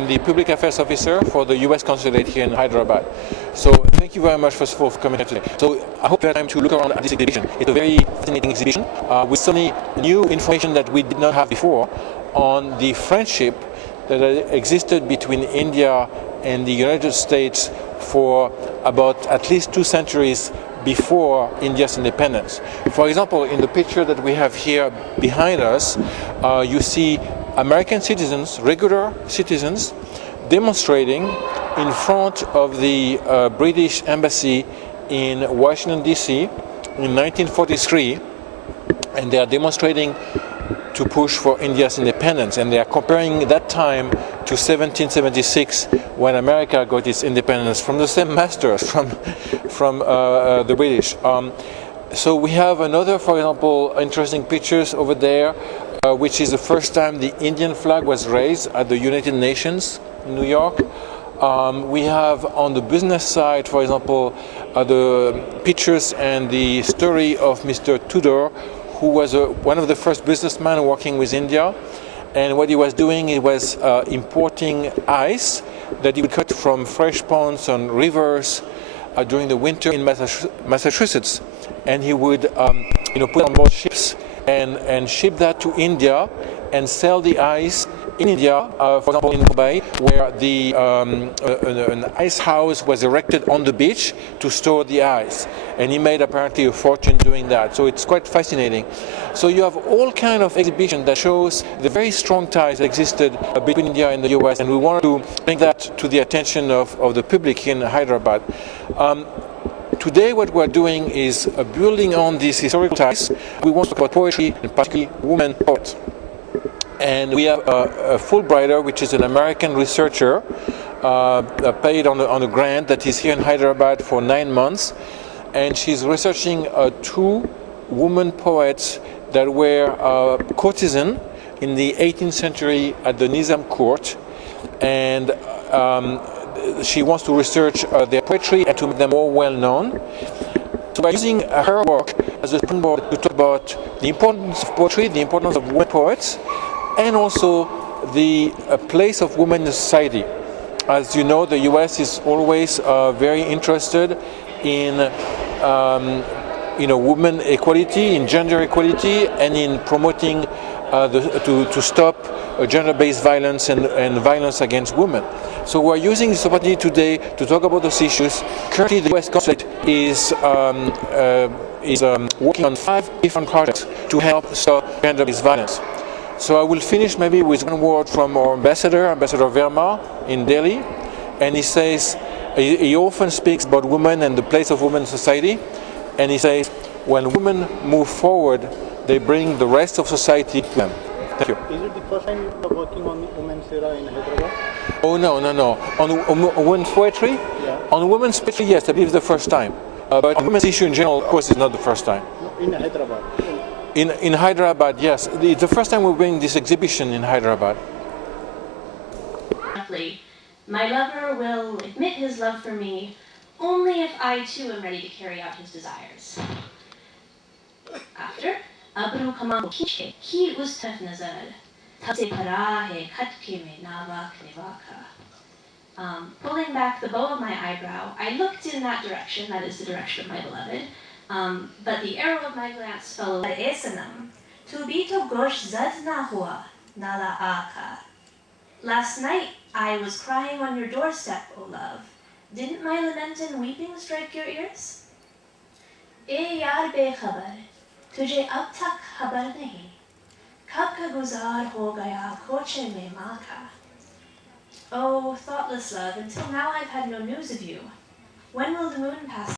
I'm the public affairs officer for the U.S. consulate here in Hyderabad. So thank you very much, first of all, for coming here today. So I hope you have time to look around at this exhibition. It's a very fascinating exhibition with so many new information that we did not have before on the friendship that existed between India and the United States for about at least 2 centuries before India's independence. For example, in the picture that we have here behind us, you see American citizens, regular citizens, demonstrating in front of the British embassy in Washington, D.C. in 1943, and they are demonstrating to push for India's independence, and they are comparing that time to 1776 when America got its independence from the same masters, from the British. So we have another, for example, interesting pictures over there, which is the first time the Indian flag was raised at the United Nations in New York. We have on the business side, for example, the pictures and the story of Mr. Tudor, who was one of the first businessmen working with India. And what he was doing, he was importing ice that he would cut from fresh ponds and rivers during the winter in Massachusetts. And he would put it on board ships and ship that to India and sell the ice in India, for example in Mumbai, where an ice house was erected on the beach to store the ice. And he made apparently a fortune doing that. So it's quite fascinating. So you have all kind of exhibition that shows the very strong ties that existed between India and the US, and we wanted to bring that to the attention of the public in Hyderabad. Today what we're doing is building on these historical ties. We want to talk about poetry, and particularly women poets. And we have a Fulbrighter, which is an American researcher, paid on a grant that is here in Hyderabad for 9 months. And she's researching 2 women poets that were courtesans in the 18th century at the Nizam court. And she wants to research their poetry and to make them more well known. So by using her work as a springboard to talk about the importance of poetry, the importance of women poets, and also the place of women in society. As you know, the US is always very interested in women equality, in gender equality, and in promoting to stop gender-based violence and violence against women. So we're using this opportunity today to talk about those issues. Currently, the US consulate is working on 5 different projects to help stop gender-based violence. So I will finish maybe with one word from our ambassador, Ambassador Verma in Delhi, and he says, he often speaks about women and the place of women in society, and he says, when women move forward, they bring the rest of society to them. Thank you. Is it the first time you are working on women's era in Hyderabad? Oh, no. On women's poetry? Yeah. On women's poetry, yes, I believe it's the first time. But on women's issue in general, of course, it's not the first time. No, in Hyderabad. In Hyderabad, yes. It's the first time we're bringing this exhibition in Hyderabad. My lover will admit his love for me only if I too am ready to carry out his desires. After, Abru Kaman Kiche, he Ustaf Nazar, Tase Parahe Katke me Navak Nevaka. Pulling back the bow of my eyebrow, I looked in that direction, that is the direction of my beloved. But the arrow of my glance fell away. Esanam, Tubito Gosh Zadna Hua, Nala Aka. Last night I was crying on your doorstep, O love. Didn't my lament and weeping strike your ears? E yaar bekhabar, tujhe ab tak khabar nahi. Kab ka guzar ho gaya koche mein maa ka. Oh, thoughtless love, until now I've had no news of you. When will the moon pass?